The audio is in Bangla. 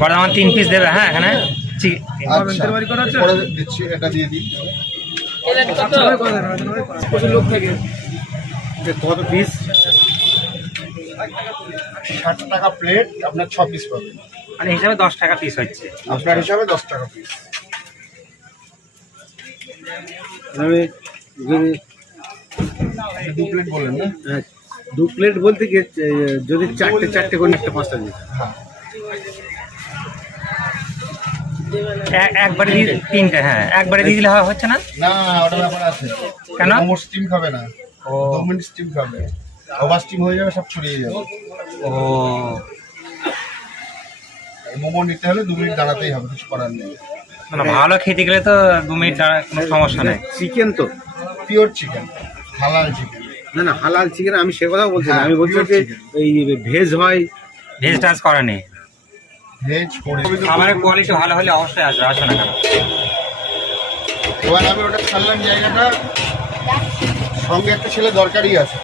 বর্ধমান 3 পিস দেবে। হ্যাঁ এখানে দিচ্ছি, এটা দিয়ে দিই। কত পিস? 60 টাকা প্লেট, আপনার 6 পিস পাবেন। মানে হিসাবে 10 টাকা পিস হচ্ছে। আপনার হিসাবে 10 টাকা পিস। আমি যদি 2 প্লেট বলেন না? 2 প্লেট বলতে গিয়ে যদি চারটে করে একটা 5টা দিই। হ্যাঁ, একবারে দিয়ে 3টে। হ্যাঁ একবারে দিয়ে দিলে হচ্ছে না? না ওটা ব্যাপার আছে। কেন? মোমো স্টিম খাবে না, ও 2 মিনিট স্টিম খাবে, ওভার স্টিম হয়ে যাবে, সব ছড়িয়ে যাবে। ও মোমো নিতে হলে 2 মিনিট দাঁড়াতেই হবে, কিছু করার নেই। মানে ভালো খেতে গেলে তো 2 মিনিট দাঁড়া, কোনো সমস্যা নেই। চিকেন তো পিওর চিকেন, হালাল চিকেন। না হালাল চিকেন, আমি সে কথাও বলছি না। হ্যাঁ, আমি বলছি pure যে chicken। এই ভেজ হয়, ভেজ টাজ করা নেই। ভেজ করে খাবারের কোয়ালিটি ভালো হলে অবশ্যই আসবে, আসবে না কেন? এবার আমি ওটা ছাড়লাম জায়গাটা, সঙ্গে একটা ছেলে দরকারই আছে।